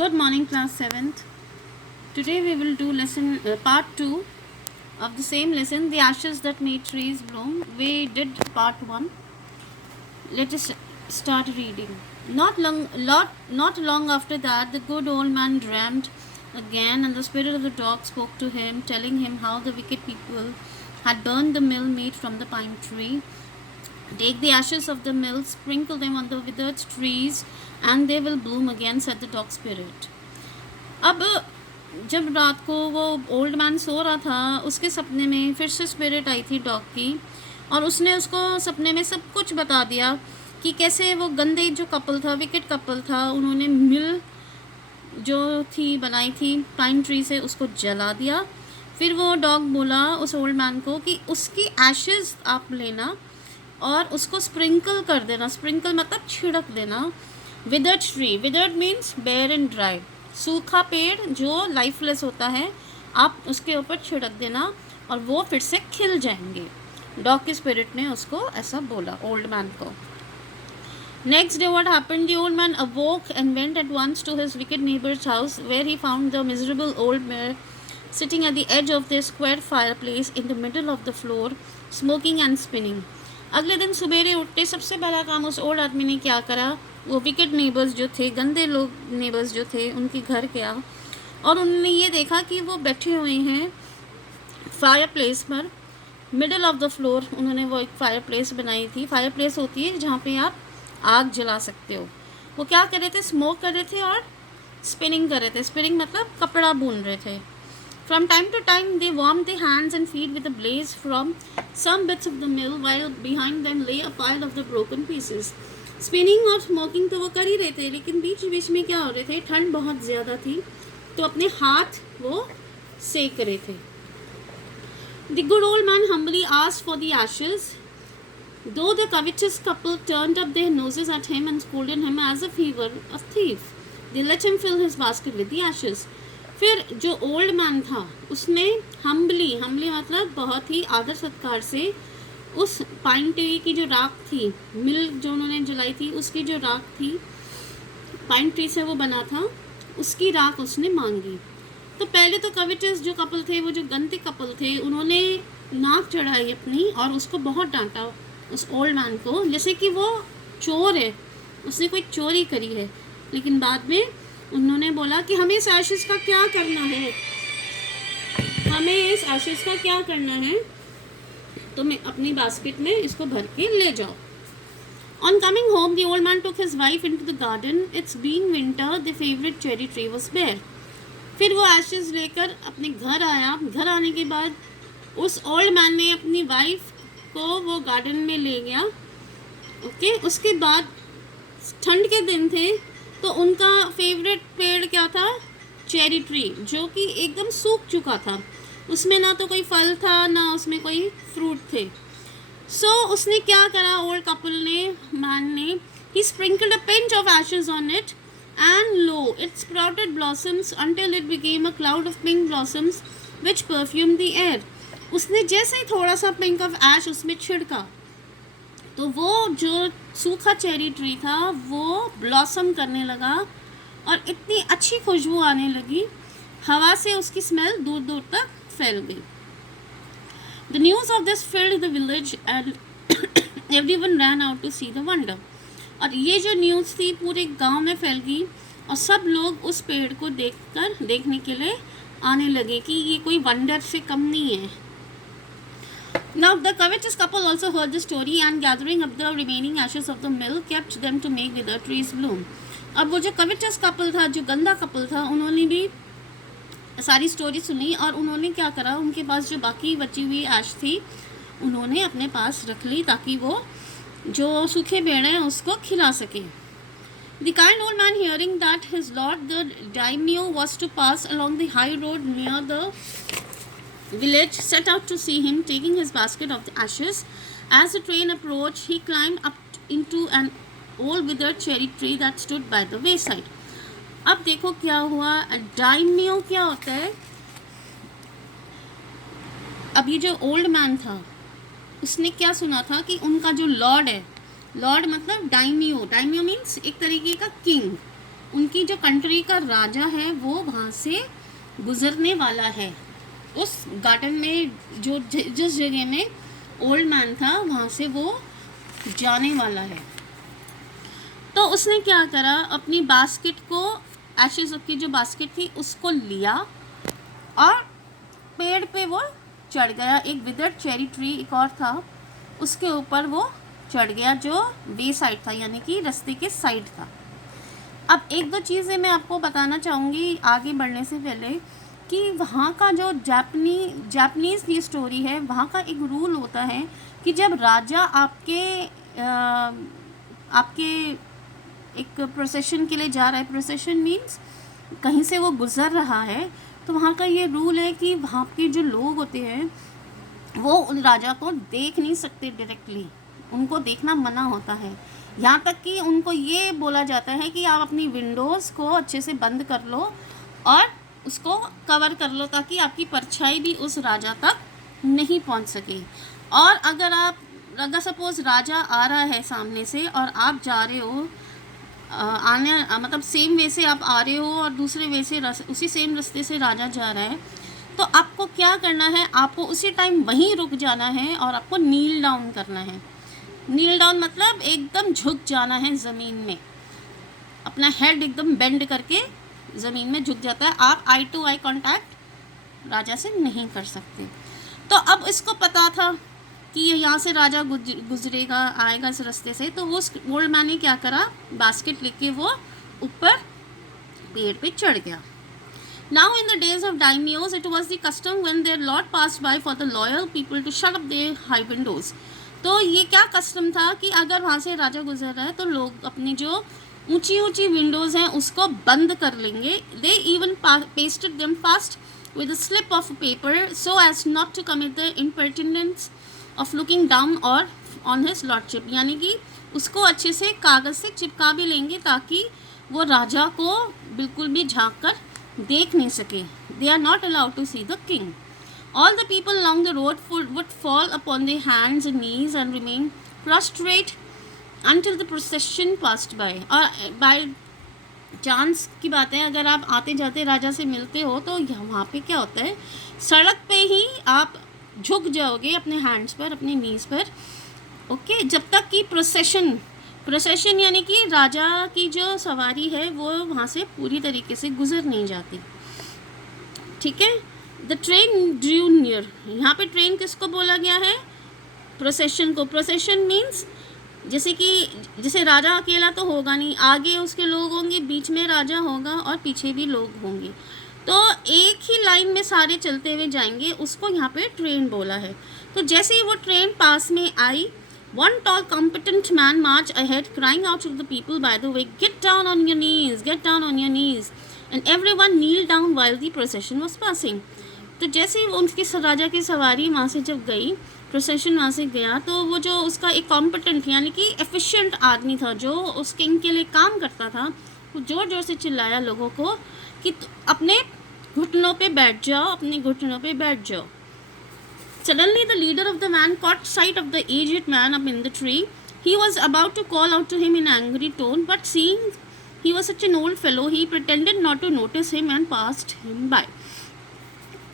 Good morning, class 7th. Today we will do lesson part 2 of the same lesson, The Ashes That Made Trees Bloom. We did part 1. Let us start reading. Not long after that, the good old man dreamed again, and the spirit of the dog spoke to him, telling him how the wicked people had burned the mill made from the pine tree. Take the ashes of the mill, sprinkle them on the withered trees, and they will bloom again, said the dog spirit. अब जब रात को वो old man so रहा था, उसके सपने में फिर से स्पिरिट आई थी डॉग की, और उसने उसको सपने में सब कुछ बता दिया कि कैसे वो गंदे जो कपल था, विकेट कपल था, उन्होंने मिल जो थी बनाई थी पाइन ट्री से, उसको जला दिया। फिर वो डॉग बोला उस ओल्ड मैन को कि उसकी एशेज़ आप लेना और उसको स्प्रिंकल कर देना। स्प्रिंकल मतलब छिड़क देना। Withered tree, withered means bare and dry, सूखा पेड़ जो लाइफलेस होता है, आप उसके ऊपर छिड़क देना और वो फिर से खिल जाएंगे। डॉग की स्पिरिट ने उसको ऐसा बोला ओल्ड मैन को। Next day what happened? The old man awoke and went at once to his wicked neighbor's house, where he found the miserable old man sitting at the edge of their square fireplace in the middle of the floor, smoking and spinning. अगले दिन सवेरे उठते सबसे पहला काम उस old आदमी ने क्या करा, वो विकेट नेबर्स जो थे, गंदे लोग नेबर्स जो थे, उनके घर गया और उन्होंने ये देखा कि वो बैठे हुए हैं फायर प्लेस पर, मिडल ऑफ द फ्लोर। उन्होंने वो एक फायर प्लेस बनाई थी। फायर प्लेस होती है जहाँ पे आप आग जला सकते हो। वो क्या कर रहे थे? स्मोक कर रहे थे और स्पिनिंग कर रहे थे। स्पिनिंग मतलब कपड़ा बुन रहे थे। From time to time they warmed their hands and feet with a blaze from some bits of the mill, while behind them lay a pile of the broken pieces. Spinning और smoking तो वो कर ही रहे थे, लेकिन बीच बीच में क्या हो रहे थे, ठंड बहुत ज़्यादा थी तो अपने हाथ वो सेक रहे थे। The good old man humbly asked for the ashes. Though the covetous couple turned up their noses at him and scolded him as if he were a thief, they let him fill his basket with the ashes. फिर जो old man था उसने humbly मतलब बहुत ही आदर सत्कार से उस पाइन ट्री की जो राख थी, मिल जो उन्होंने जलाई थी, उसकी जो राख थी, पाइन ट्री से वो बना था, उसकी राख उसने मांगी। तो पहले तो कविटस जो कपल थे, वो जो गंदे कपल थे, उन्होंने नाक चढ़ाई अपनी और उसको बहुत डांटा उस ओल्ड मैन को, जैसे कि वो चोर है, उसने कोई चोरी करी है। लेकिन बाद में उन्होंने बोला कि हमें इस एशेज़ का क्या करना है, हमें इस एशेज़ का क्या करना है, तो मैं अपनी बास्केट में इसको भर के ले जाओ। On coming home, the old man took his wife into the garden. It's being winter, the favorite cherry tree was bare. फिर वो एशेज़ लेकर अपने घर आया। घर आने के बाद उस ओल्ड मैन ने अपनी वाइफ को वो गार्डन में ले गया। ओके, उसके बाद ठंड के दिन थे तो उनका फेवरेट पेड़ क्या था? चेरी ट्री, जो कि एकदम सूख चुका था। उसमें ना तो कोई फल था ना उसमें कोई फ्रूट थे। उसने क्या करा, ओल्ड कपल ने, मैन ने, he sprinkled a pinch of ashes on it and lo it sprouted blossoms until it became a cloud of pink blossoms which perfume the air. उसने जैसे ही थोड़ा सा पिंक ऑफ ऐश उसमें छिड़का तो वो जो सूखा चेरी ट्री था वो ब्लॉसम करने लगा और इतनी अच्छी खुशबू आने लगी, हवा से उसकी स्मेल दूर दूर तक फैल गई। The news of this filled the village and everyone ran out to see the wonder. और ये जो न्यूज़ थी पूरे गांव में फैल गई और सब लोग उस पेड़ को देखने के लिए आने लगे कि ये कोई वंडर से कम नहीं है। Now the covetous couple also heard the story and gathering up the remaining ashes of the mill kept them to make withered trees bloom. अब वो जो covetous couple था, जो गंदा couple था, उन्होंने भी सारी स्टोरी सुनी और उन्होंने क्या करा, उनके पास जो बाकी बची हुई ऐश थी उन्होंने अपने पास रख ली ताकि वो जो सूखे पेड़ हैं उसको खिला सके। The kind old man, hearing that his lord the daimyo was to pass along the high road near the village, set out to see him, taking his basket of the ashes. As the train approached, he climbed up into an old withered cherry tree that stood by the wayside. अब देखो क्या हुआ, डाइमियो क्या होता है। अब ये जो ओल्ड मैन था उसने क्या सुना था कि उनका जो लॉर्ड है, लॉर्ड मतलब डाइमियो, डाइमियो मीन्स एक तरीके का किंग, उनकी जो कंट्री का राजा है वो वहाँ से गुजरने वाला है। उस गार्डन में जो जिस जगह में ओल्ड मैन था वहाँ से वो जाने वाला है। तो उसने क्या करा, अपनी बास्केट को, एशेज की जो बास्केट थी उसको लिया और पेड़ पे वो चढ़ गया। एक विदर्ड चेरी ट्री एक और था, उसके ऊपर वो चढ़ गया जो वे साइड था, यानी कि रास्ते के साइड था। अब एक दो चीज़ें मैं आपको बताना चाहूँगी आगे बढ़ने से पहले कि वहाँ का जो जापानीज़ की स्टोरी है, वहाँ का एक रूल होता है कि जब राजा आपके एक प्रोसेशन के लिए जा रहा है, प्रोसेशन मीन्स कहीं से वो गुज़र रहा है, तो वहाँ का ये रूल है कि वहाँ के जो लोग होते हैं वो उन राजा को देख नहीं सकते डायरेक्टली, उनको देखना मना होता है। यहाँ तक कि उनको ये बोला जाता है कि आप अपनी विंडोज़ को अच्छे से बंद कर लो और उसको कवर कर लो ताकि आपकी परछाई भी उस राजा तक नहीं पहुँच सके। और अगर सपोज़ राजा आ रहा है सामने से और आप जा रहे हो, मतलब सेम वे से आप आ रहे हो और दूसरे वे से उसी सेम रास्ते से राजा जा रहा है, तो आपको क्या करना है, आपको उसी टाइम वहीं रुक जाना है और आपको नील डाउन करना है। नील डाउन मतलब एकदम झुक जाना है ज़मीन में, अपना हेड एकदम बेंड करके ज़मीन में झुक जाता है। आप आई टू आई कांटेक्ट राजा से नहीं कर सकते। तो अब इसको पता था कि यहाँ से राजा गुजरेगा, आएगा इस रास्ते से, तो वो ओल्ड मैन ने क्या करा, बास्केट लेके वो ऊपर पेड़ पे चढ़ गया। Now in the days of daimyos, it was the custom when their lord passed by for the loyal people to shut up their high windows. तो ये क्या कस्टम था कि अगर वहाँ से राजा गुजर रहा है तो लोग अपनी जो ऊंची ऊंची विंडोज़ हैं उसको बंद कर लेंगे। They even pasted them fast with a slip of paper so as not to commit the impertinence of looking down or on his lordship, यानी कि उसको अच्छे से कागज़ से चिपका भी लेंगे ताकि वो राजा को बिल्कुल भी झाँक कर देख नहीं सके। They are not allowed to see the king. All the people along the road would fall upon their hands and knees and remain prostrate until the procession passed by. और by चांस की बात है, अगर आप आते जाते राजा से मिलते हो तो वहाँ पे क्या होता है, सड़क पे ही आप झुक जाओगे अपने हैंड्स पर, अपने नीज पर, ओके, जब तक कि प्रोसेशन यानी कि राजा की जो सवारी है वो वहाँ से पूरी तरीके से गुजर नहीं जाती। ठीक है। द ट्रेन ड्रू नियर, यहाँ पे ट्रेन किसको बोला गया है, प्रोसेशन को। प्रोसेशन मीन्स जैसे राजा अकेला तो होगा नहीं, आगे उसके लोग होंगे, बीच में राजा होगा और पीछे भी लोग होंगे, तो एक ही लाइन में सारे चलते हुए जाएंगे, उसको यहाँ पे ट्रेन बोला है। तो जैसे ही वो ट्रेन पास में आई, one tall competent man marched ahead crying out to the people by the way, get down on your knees, get down on your knees, and everyone kneeled down while the procession was passing. तो जैसे ही उनकी राजा की सवारी वहाँ से जब गई, procession वहाँ से गया, तो वो जो उसका एक कॉम्पिटेंट यानी कि एफिशिएंट आदमी था जो उस किंग के लिए काम करता था, वो ज़ोर ज़ोर से चिल्लाया लोगों को कि अपने घुटनों पे बैठ जाओ, अपने घुटनों पे बैठ जाओ। Suddenly the leader of the van caught sight of the aged man up in the tree. He was about to call out to him in angry tone, but seeing he was such an old fellow, he pretended not to notice him and passed him by.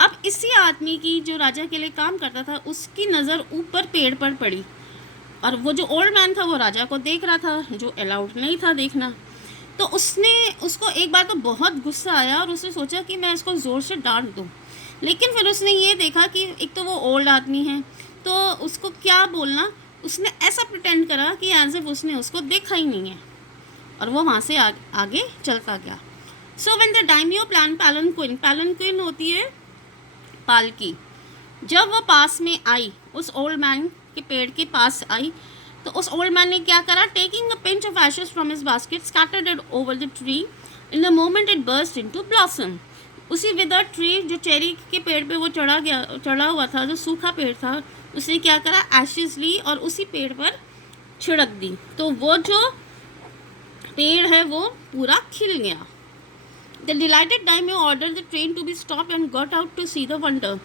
अब इसी आदमी की जो राजा के लिए काम करता था उसकी नज़र ऊपर पेड़ पर पड़ी और वो जो ओल्ड मैन था वो राजा को देख रहा था, जो अलाउड नहीं था देखना। तो उसको एक बार तो बहुत गुस्सा आया और उसने सोचा कि मैं इसको ज़ोर से डांट दूँ, लेकिन फिर उसने ये देखा कि एक तो वो ओल्ड आदमी है तो उसको क्या बोलना, उसने ऐसा प्रिटेंड करा कि एज इफ उसने उसको देखा ही नहीं है और वो वहाँ से आगे चलता गया। सो व्हेन द डायमियो पैलनक्विन होती है पालकी, जब वो पास में आई, उस ओल्ड मैन के पेड़ के पास आई, तो उस ओल्ड मैन ने क्या करा, taking a pinch of ashes from his basket scattered it over the tree, in a moment it burst into blossom. उसी विदर्ड ट्री जो चेरी के पेड़ पे वो चढ़ा हुआ था, जो सूखा पेड़ था, उसने क्या करा, एशेस ली और उसी पेड़ पर छिड़क दी, तो वो जो पेड़ है वो पूरा खिल गया। The delighted daimyo order the train to be stop and got out to see the wonder.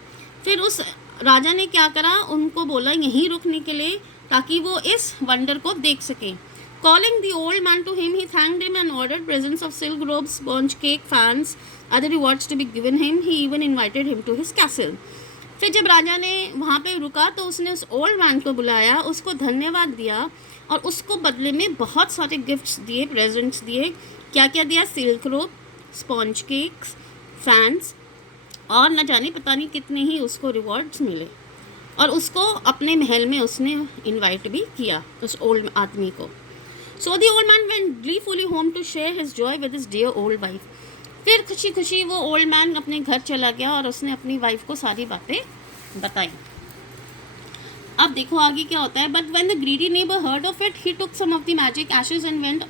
फिर उस राजा ने क्या करा, उनको बोला यहीं रुकने के लिए ताकि वो इस वंडर को देख सके। Calling the old man to him, he thanked him and ordered presents of silk robes, sponge cake, fans, other rewards to be given him. He even invited him to his castle. फिर जब राजा ने वहाँ पे रुका तो उसने उस old man को बुलाया, उसको धन्यवाद दिया और उसको बदले में बहुत सारे गिफ्ट्स दिए, प्रेजेंट्स दिए. क्या क्या दिया? सिल्क रोब, स्पॉन्ज केक्स, फैंस और न जाने पता नहीं कितने ही उसको रिवॉर्ड्स मिले. और उसको अपने महल में उसने इनवाइट भी किया उस ओल्ड आदमी को. So the old man went gleefully home to share his joy with his dear old wife. फिर खुशी खुशी वो ओल्ड मैन अपने घर चला गया और उसने अपनी वाइफ को सारी बातें बताई. अब देखो आगे क्या होता है. But when the greedy neighbour heard of it, he took some of the magic ashes and went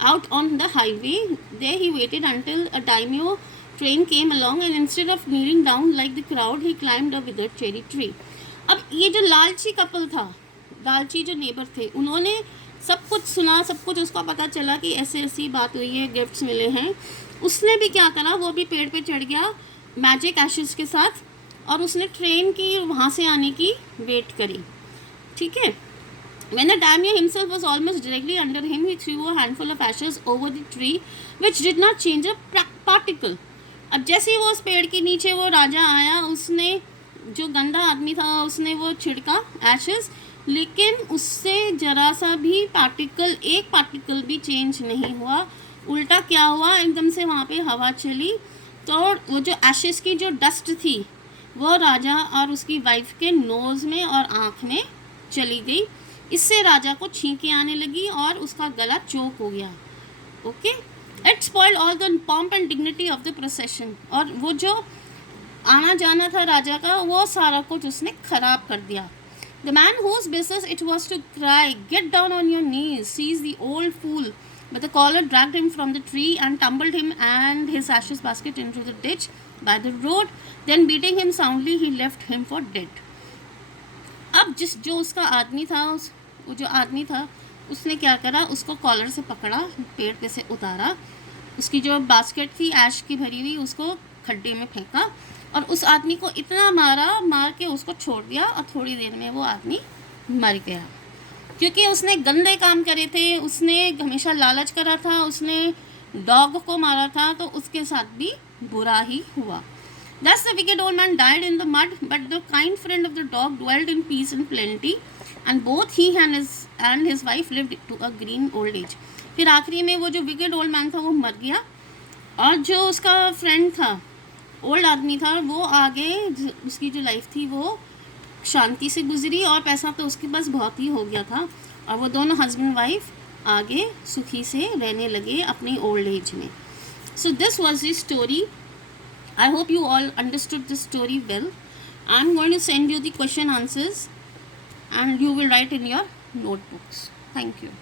out on the highway. There he waited until a daimyo train came along and instead of kneeling down like the crowd, he climbed a withered cherry tree. अब ये जो लालची couple था, लालची जो neighbour थे, उन्होंने सब कुछ सुना, सब कुछ उसका पता चला कि ऐसे ऐसी बात हुई है, गिफ्ट्स मिले हैं. उसने भी क्या करा, वो भी पेड़ पे चढ़ गया मैजिक एशेस के साथ और उसने ट्रेन की वहाँ से आने की वेट करी. ठीक है. When the daimyo himself was almost directly under him, he threw a handful of ashes over the tree, which did not change a particle. अब जैसे ही वो उस पेड़ के नीचे वो राजा आया, उसने जो गंदा आदमी था उसने वो छिड़का एशेस, लेकिन उससे जरा सा भी पार्टिकल, एक पार्टिकल भी चेंज नहीं हुआ. उल्टा क्या हुआ, एकदम से वहाँ पे हवा चली तो वो जो एशेस की जो डस्ट थी वो राजा और उसकी वाइफ के नोज़ में और आँख में चली गई. इससे राजा को छींकें आने लगी और उसका गला चोक हो गया. Okay. It spoiled all the pomp and dignity of the procession. और वो जो आना जाना था राजा का, वो सारा कुछ उसने खराब कर दिया. The man whose business it was to cry, get down on your knees, seize the old fool, but the caller dragged him from the tree and tumbled him and his ashes basket into the ditch by the road. Then beating him soundly, he left him for dead. अब जो उसका आदमी था, वो जो आदमी था उसने क्या करा, उसको कॉलर से पकड़ा, पेड़ पे से उतारा, उसकी जो बास्केट थी ऐश की भरी हुई उसको खड्डे में फेंका और उस आदमी को इतना मारा, मार के उसको छोड़ दिया और थोड़ी देर में वो आदमी मर गया. क्योंकि उसने गंदे काम करे थे, उसने हमेशा लालच करा था, उसने डॉग को मारा था, तो उसके साथ भी बुरा ही हुआ. Thus the wicked old man died in the mud, but the kind friend of the dog dwelled in peace and plenty, and both he and his wife lived to a green old age. फिर आखिरी में वो जो wicked old man था वो मर गया और जो उसका फ्रेंड था, ओल्ड आदमी था, वो आगे उसकी जो लाइफ थी वो शांति से गुजरी और पैसा तो उसके पास बहुत ही हो गया था और वो दोनों हस्बैंड वाइफ आगे सुखी से रहने लगे अपनी ओल्ड एज में. So this was the story. I hope you all understood this story well. I'm going to send you the question answers and you will write in your notebooks. Thank you.